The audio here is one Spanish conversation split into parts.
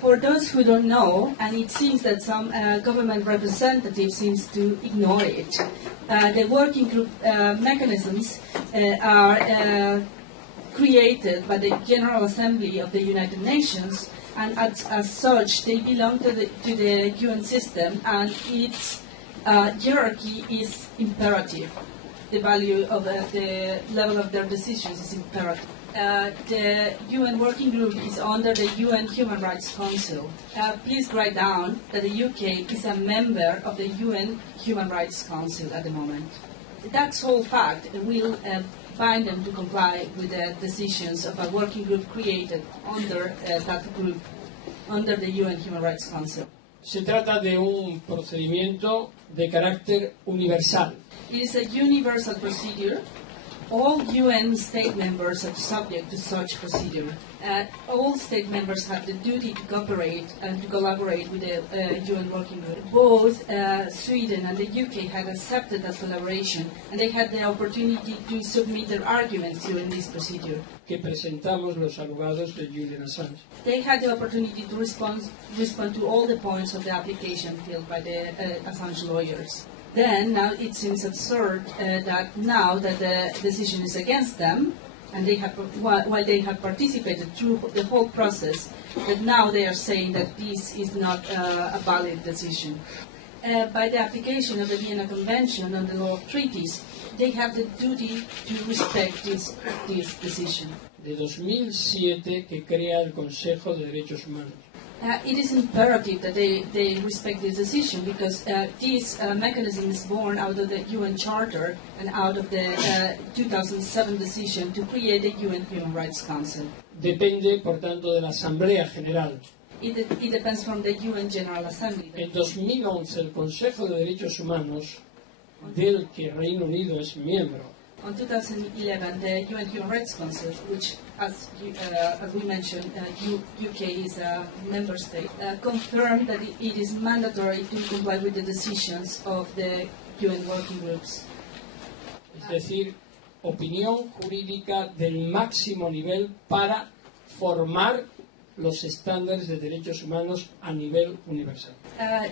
For those who don't know, and it seems that some government representatives seems to ignore it, the working group mechanisms are created by the General Assembly of the United Nations, and as such they belong to the UN system, and its hierarchy is imperative. The value of the level of their decisions is imperative. The UN Working Group is under the UN Human Rights Council. Please write down that the UK is a member of the UN Human Rights Council at the moment. That sole fact will bind them to comply with the decisions of a working group created under that group, under the UN Human Rights Council. Se trata de un procedimiento de carácter universal. It is a universal procedure. All UN state members are subject to such procedure. All state members have the duty to cooperate and to collaborate with the UN Working Group. Both Sweden and the UK had accepted that collaboration, and they had the opportunity to submit their arguments during this procedure. Que presentamos los abogados de Julian Assange. They had the opportunity to respond to all the points of the application filled by the Assange lawyers. Then, now it seems absurd that now that the decision is against them, and they have, while they have participated through the whole process, that now they are saying that this is not a valid decision. By the application of the Vienna Convention on the Law of Treaties, they have the duty to respect this decision. De 2007 que crea el Consejo de Derechos Humanos. It is imperative that they respect this decision, because this mechanism is born out of the UN Charter and out of the 2007 decision to create the UN Human Rights Council. Depende, por tanto, de la Asamblea General. It depends from the UN General Assembly. En 2011, el Consejo de Derechos Humanos, del que Reino Unido es miembro, On 2011, the UN Human Rights Council, which, as we mentioned, UK is a member state, confirmed that it is mandatory to comply with the decisions of the UN working groups. Es decir, opinión jurídica del máximo nivel para formar los estándares de derechos humanos a nivel universal.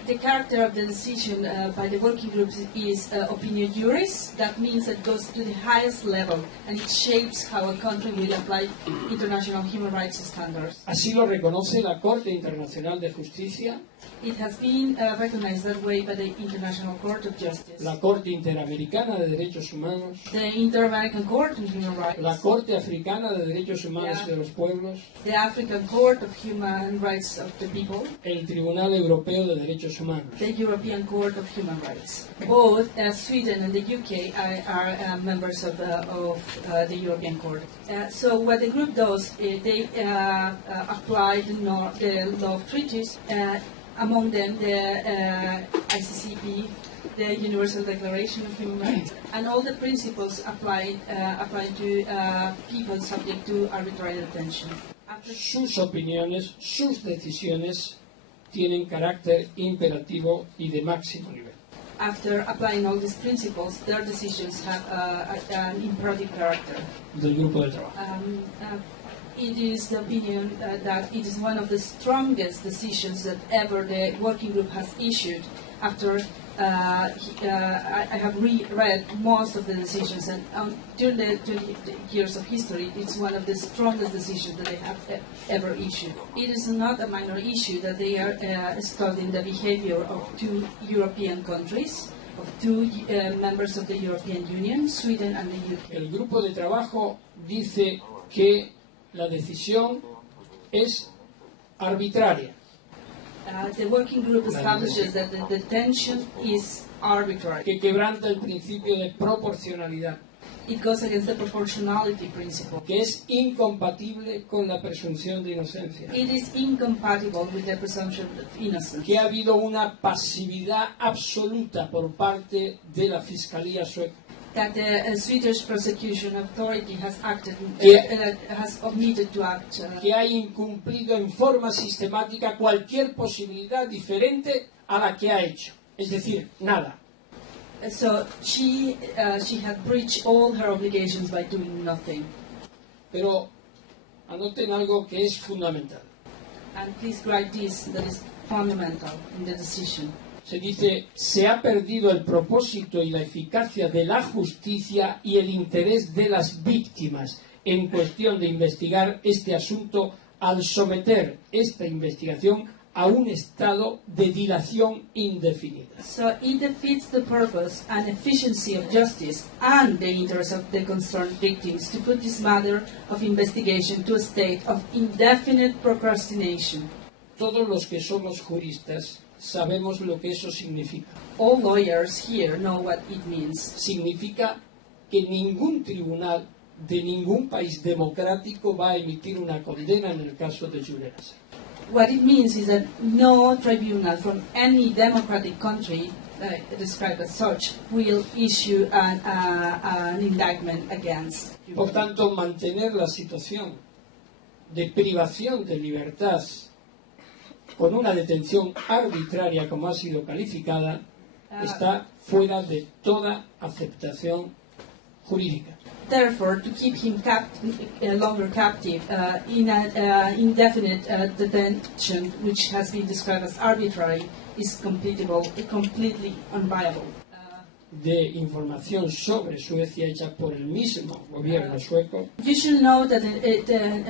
The character of the decision by the working groups is opinion juris. That means it goes to the highest level, and it shapes how a country will apply international human rights standards. Así lo reconoce la Corte Internacional de Justicia, It has been recognized that way by the International Court of Justice, la Corte Interamericana de Derechos Humanos, the Inter-American Court of Human Rights, la Corte Africana de Derechos Humanos y de los Pueblos, the African Court of Human Rights of the People, el Tribunal Europeo de Derechos Humanos. the European Court of Human Rights. Both Sweden and the UK are members of the European Court. So what the group does, they apply the law of treaties, among them the ICCP, the Universal Declaration of Human Rights, and all the principles apply to people subject to arbitrary detention. Sus opiniones, sus decisiones tienen carácter imperativo y de máximo nivel. After applying all these principles, their decisions have an imperative character. Del grupo de trabajo. It is the opinion that it is one of the strongest decisions that ever the working group has issued. After I have reread most of the decisions, and during the 20 years of history, it's one of the strongest decisions that they have ever issued. It is not a minor issue that they are studying the behavior of two European countries, of two members of the European Union, Sweden and the UK. El grupo de trabajo dice que la decisión es arbitraria. The working group establishes that the detention is arbitrary. Que quebranta el principio de proporcionalidad. It goes against the proportionality principle. Que es incompatible con la presunción de inocencia. It is incompatible with the presumption of innocence. Que ha habido una pasividad absoluta por parte de la Fiscalía sueca. That the Swedish prosecution authority has acted, has omitted to act. Que ha incumplido en forma sistemática cualquier posibilidad diferente a la que ha hecho. Es decir, nada. So she had breached all her obligations by doing nothing. Pero anoten algo que es fundamental. And please write this, that is fundamental in the decision. Se dice, se ha perdido el propósito y la eficacia de la justicia y el interés de las víctimas en cuestión de investigar este asunto al someter esta investigación a un estado de dilación indefinida. So it defeats the purpose and efficiency of justice and the interest of the concerned victims to put this matter of investigation to a state of indefinite procrastination. Todos los que somos juristas sabemos lo que eso significa. All lawyers here know what it means. Significa que ningún tribunal de ningún país democrático va a emitir una condena en el caso de Julian Assange. What it means is that no tribunal from any democratic country, described as such, will issue an indictment against Julian. Por tanto, mantener la situación de privación de libertad con una detención arbitraria, como ha sido calificada, está fuera de toda aceptación jurídica. Therefore, to keep him longer captive in an indefinite detention, which has been described as arbitrary, is completely unviable. De información sobre Suecia hecha por el mismo gobierno sueco. You should know that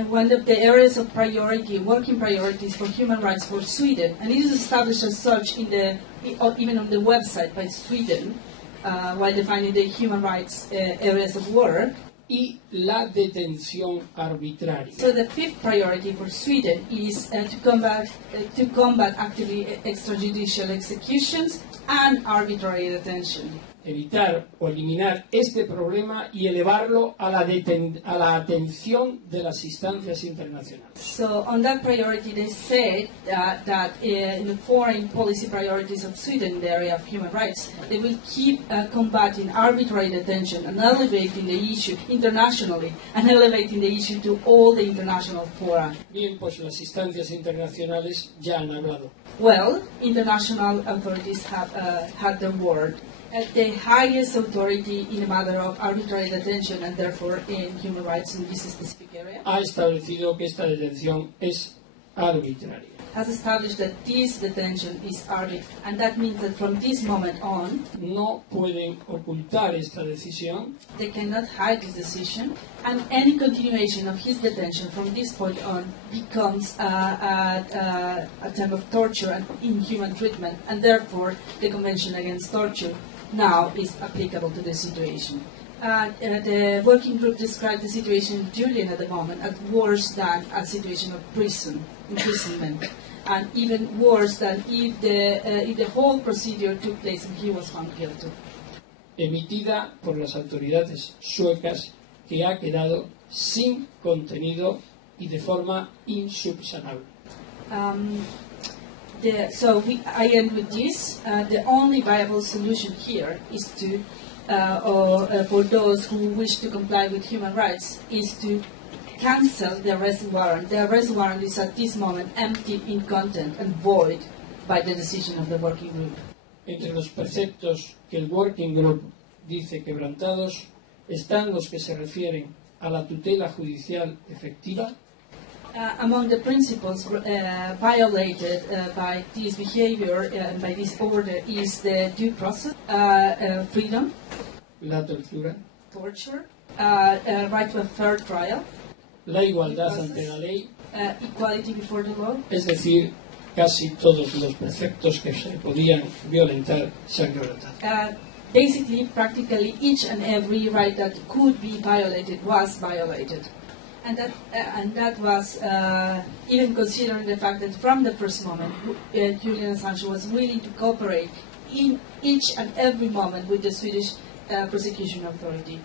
one of the areas of priority, working priorities for human rights for Sweden, and it is established as such even on the website by Sweden, while defining the human rights areas of work. Y la detención arbitraria. So the fifth priority for Sweden is to combat actively extrajudicial executions and arbitrary detention. Evitar o eliminar este problema y elevarlo a la atención de las instancias internacionales. So on that priority they said that in the foreign policy priorities of Sweden in the area of human rights, they will keep combating arbitrary detention and elevating the issue internationally and elevating the issue to all the international fora. Bien, pues las instancias internacionales ya han hablado. Well, international authorities have had their word. The highest authority in a matter of arbitrary detention and therefore in human rights in this specific area Ha establecido que esta detención es arbitraria. has established that this detention is arbitrary, and that means that from this moment on No pueden ocultar esta decisión they cannot hide this decision, and any continuation of his detention from this point on becomes a type of torture and inhuman treatment, and therefore the Convention Against Torture now is applicable to the situation. The working group described the situation in Julian at the moment as worse than a situation of imprisonment, and even worse than if the whole procedure took place and he was found guilty. emitida por las autoridades suecas que ha quedado sin contenido y de forma insubsanable. I end with this. The only viable solution here is to, for those who wish to comply with human rights, is to cancel the arrest warrant. The arrest warrant is at this moment empty in content and void by the decision of the working group. Entre los preceptos que el Working Group dice quebrantados están los que se refieren a la tutela judicial efectiva, Among the principles violated by this behavior, by this order, is the due process, freedom, la tortura, torture, right to a fair trial, la igualdad ante la ley, equality before the law. es decir, casi todos los preceptos que se podían violentar se han violentado. Basically, practically each and every right that could be violated was violated. And that was even considering the fact that from the first moment, Julian Assange was willing to cooperate in each and every moment with the Swedish prosecution authority.